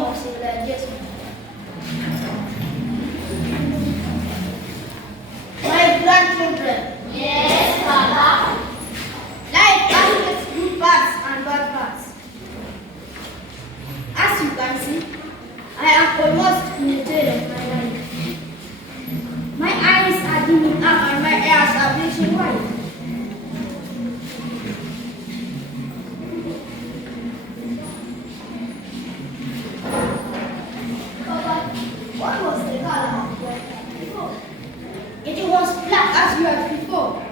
form of civilization. My grandchildren. Yes, Papa. Life has its good parts and bad parts. As you can see, I am almost in the tail of my life. My eyes are dimming up and my ears are bleaching white. Papa, what was the color of your hair before? It was black as you had before.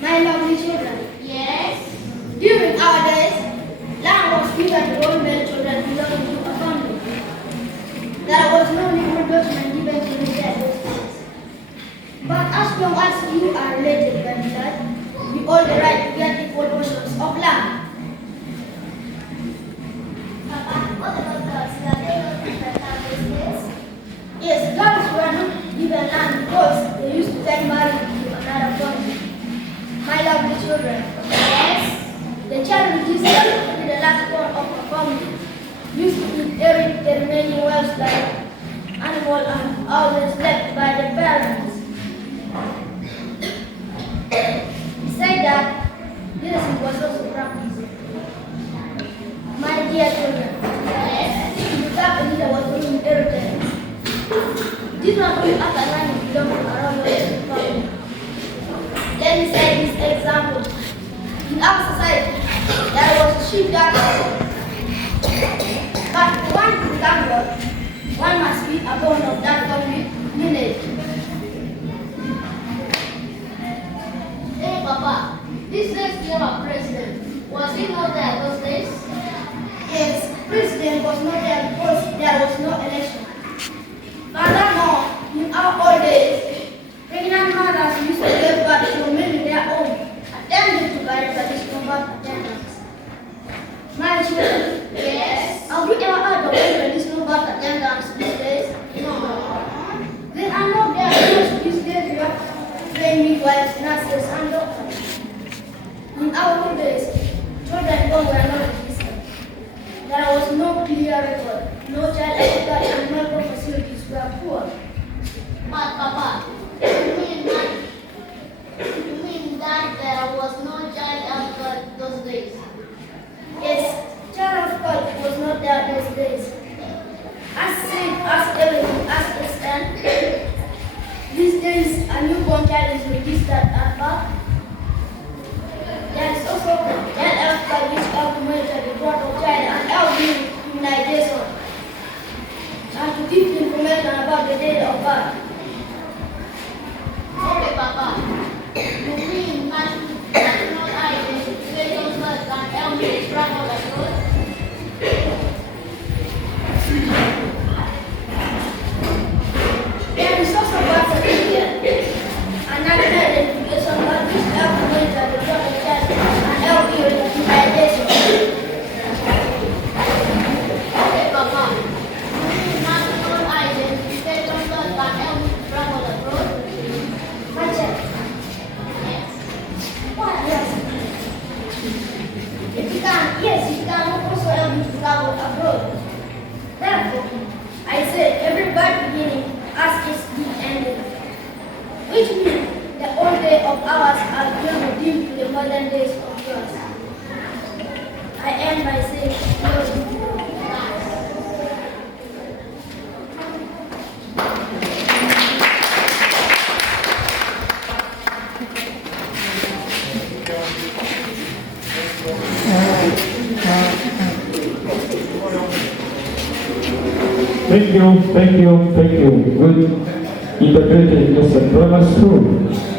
My lovely children. Yes. During our days, land was given to all male children belonging to a family. There was no legal document given to the dead. But as long as you are related by blood, you all the right to get equal portions of land. Papa, what about girls? Were they not given land these days? Yes, girls were not given land because they used to get married to another family. My lovely children. Yes. The child who gives birth to the last born of a family used to inherit the remaining wealth like animal and houses left by the parents. Besides that, this was also practiced. My dear children, the family that was being inherited did not only have a line belonging around the family. Let me say this example. In our society, there was a sheep that but one to become God, one must be a born of that family lineage. Hey, Papa, this next year of president, was he not there those days? Yes, president was not there because there was no election. Furthermore, in our old days, pregnant mothers used to give birth to men in their own, attempting to buy traditional birth attendants. My children, Yes. have you ever heard of traditional birth attendants these days? No. They are not there because these days we have trained midwives, nurses, and doctors. In our old days, children born were not registered. There was no clear record, no child education, and medical facilities were poor. But Papa, you mean that there was no child health those days? Yes, child of God was not there those days. As safe as everything as it stands, these days a newborn child is registered at birth. There is also child health card which help to monitor the growth of child and help in immunization and to give information about the date of birth. Okay, Papa. You mean national identification card can help me travel abroad? There is also birth certificate and national identification card which help to monitor the growth of child and help in immunization. Okay, Papa. You mean national identification card can help me travel abroad? My child. Yes. Why, yes. If you can, yes, you can also help you to travel abroad. Therefore, I say every bad beginning has its good ending. Which means the old day of ours has been redeemed to the modern days of yours. I end by saying, yours is good. Thank you. Good interpreted lesson. Grammar school.